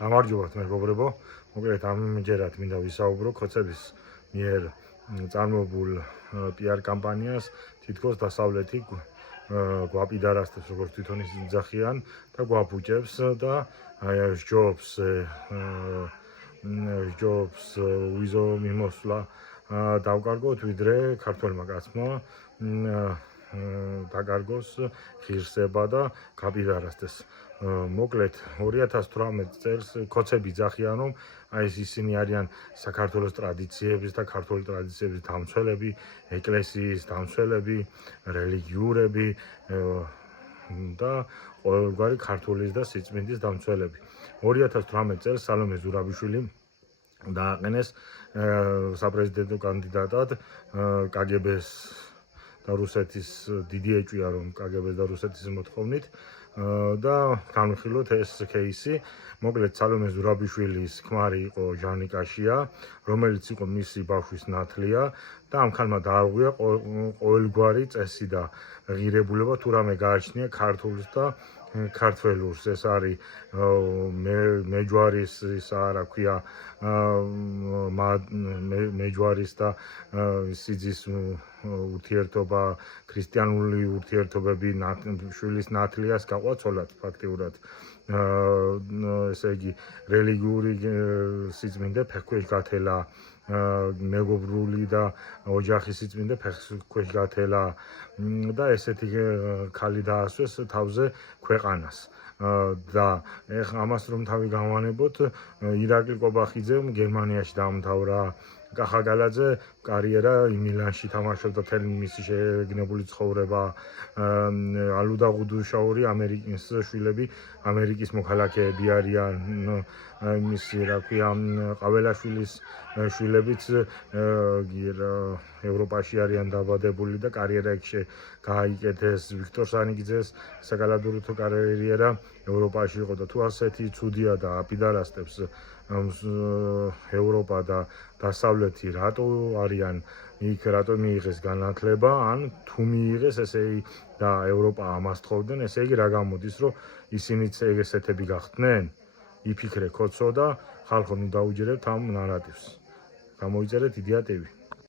გამარჯობათ მეგობრებო, მოკლედ ამჯერად მინდა ვისაუბრო ქოცების მიერ წარმოებულ PR კამპანიას თითქოს დასავლეთი გვაპიდარასტებს როგორც თვითონ ის იძახიან და გვაფუჭებს და სჯობს ვიზო მიმოსვლა დავკარგოთ ვიდრე ქართველმა კაცმა დაკარგოს ღირსება და გაპიდარასტეს. მოკლედ 2018 წელს ქოცები ძახიან რომ ისინი არიან საქართველოს ტრადიციების და ქართული ტრადიციების დამცველები, ეკლესიის დამცველები, რელიგიურები და ყოველგვარი ქართულის და სიწმინდის დამცველები. 2018 წელს სალომე ზურაბიშვილი დააყენეს საპრეზიდენტო კანდიდატად კგბ-ს და რუსეთის დიდი ეჭვია რომ კგბ-ს და რუსეთის მოთხოვნით და განვიხილოთ ეს кейსი. მოკლედ სალომე ზურაბიშვილის ქმარი იყო ჟანი კაშია, რომელიც იყო მისი ბავშვის ნათლია და ამ ხანმა დაარღვია ყოველგვარი წესი და ღირებულება თუ რამე გააჩნია ქართულს და ქართველურს. ეს არის მეჯვარის რა ქვია მეჯვარის და სიძის ურთიერთობა, ქრისტიანული ურთიერთობები შვილის ნათლიას გაყვაცოლად ფაქტიურად. ესე იგი რელიგიური სიწმინდე ფეხქვეშ გათელა, მეგობრული და ოჯახის სიწმინდე ფეხქვეშ გათელა და ესეთი ქალი დაასვეს თავზე ქვეყანას. და ეხლა ამას რომ თავი გავანებოთ, ირაკლი კობახიძემ გერმანიაში დაამთავრა, კახაგალაძე კარიერა მილანში თამაშობდა თელი მისი შეგნებული ცხოვრება, ალუდა ღუდუშაური ამერიკის შვილები ამერიკის მოქალაქეები არიან, მისი რა ქვია ყაველაშვილის შვილებიც ევროპაში არიან დაბადებული და კარიერა იქ გააიკეთეს. ვიქტორ სანიგძეს საკალათბურთო კარიერა ევროპაში იყო და თუ ასეთი ცუდია და აპიდარასტებს ევროპა და დასავლეთი რატო არიან იქ, რატო მიიღეს განათლება, ან თუ მიიღეს ესე და ევროპა ამას თხოვდნენ, ესე იგი რა გამოდის რომ ისინიც ესეთები გახდნენ? იფიქრე ქოცო და ხალხო ნუ დაუჯერებთ ამ ნარატივს. გამოიწერეთ იდეატები.